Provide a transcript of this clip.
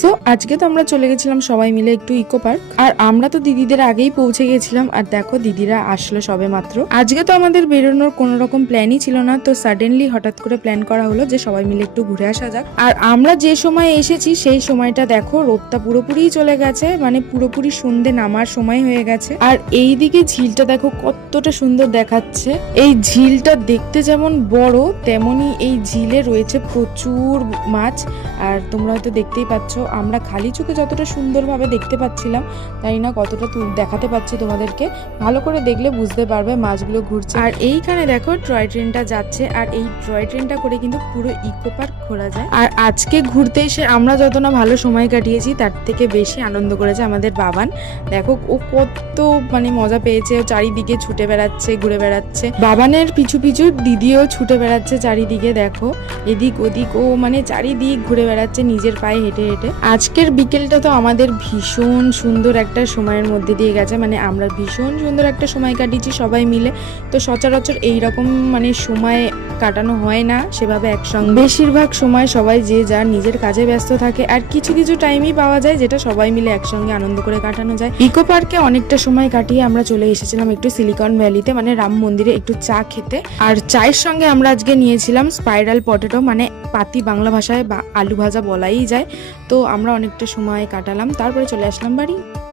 So আজকে তো আমরা চলে গেছিলাম সবাই মিলে একটু ইকো পার্ক। আর আমরা তো দিদিদের আগেই পৌঁছে গেছিলাম। আর দেখো দিদিরা আসলো সবে মাত্র। আজকে তো আমাদের বেরোনোর কোনো রকম প্ল্যানই ছিল না, তো সাডেনলি হঠাৎ করে প্ল্যান করা হলো যে সবাই মিলে একটু ঘুরে আসা যাক। আর আমরা যে সময় এসেছি সেই সময়টা দেখো রোদটা পুরোপুরি চলে গেছে, মানে পুরোপুরি সন্ধে নামার সময় হয়ে গেছে। আর এই দিকে ঝিলটা দেখো কতটা সুন্দর দেখাচ্ছে। এই ঝিলটা দেখতে যেমন বড় তেমনি এই ঝিলে রয়েছে প্রচুর মাছ। আর তোমরা হয়তো দেখতেই পাচ্ছ, আমরা খালি চোখে যতটা সুন্দরভাবে দেখতে পাচ্ছিলাম জানি না কতটা দেখাতে পাচ্ছি তোমাদেরকে, ভালো করে দেখলে বুঝতে পারবে মাছগুলো ঘুরছে। আর এইখানে দেখো টয় ট্রেনটা যাচ্ছে, আর এই টয় ট্রেনটা করে কিন্তু পুরো ইকো পার্ক ঘোরা যায়। আর আজকে ঘুরতে এসে আমরা যত না ভালো সময় কাটিয়েছি তার থেকে বেশি আনন্দ করেছে আমাদের বাবান। দেখো ও কত মানে মজা পেয়েছে, ও চারিদিকে ছুটে বেড়াচ্ছে, ঘুরে বেড়াচ্ছে। বাবানের পিছু পিছু দিদিও ছুটে বেড়াচ্ছে চারিদিকে, দেখো এদিক ওদিক ও মানে চারিদিক ঘুরে বেড়াচ্ছে নিজের পায়ে হেঁটে হেঁটে। আজকের বিকেলটা তো আমাদের ভীষণ সুন্দর একটা সময়ের মধ্যে দিয়ে গেছে, মানে আমরা ভীষণ সুন্দর একটা সময় কাটিয়েছি সবাই মিলে। তো সচরাচর এইরকম মানে সময় কাটানো হয় না সেভাবে একসঙ্গে। বেশিরভাগ সময় সবাই যে যার নিজের কাজে ব্যস্ত থাকে, আর কিছু কিছু টাইমই পাওয়া যায় যেটা সবাই মিলে একসঙ্গে আনন্দ করে কাটানো যায়। ইকো পার্কে অনেকটা সময় কাটিয়ে আমরা চলে এসেছিলাম একটু সিলিকন ভ্যালিতে, মানে রাম মন্দিরে একটু চা খেতে। আর চায়ের সঙ্গে আমরা আজকে নিয়েছিলাম স্পাইরাল পটেটো, মানে পাতি বাংলা ভাষায় বা আলু ভাজা বলাই যায়। তো আমরা অনেকটা সময় কাটালাম, তারপরে চলে আসলাম বাড়ি।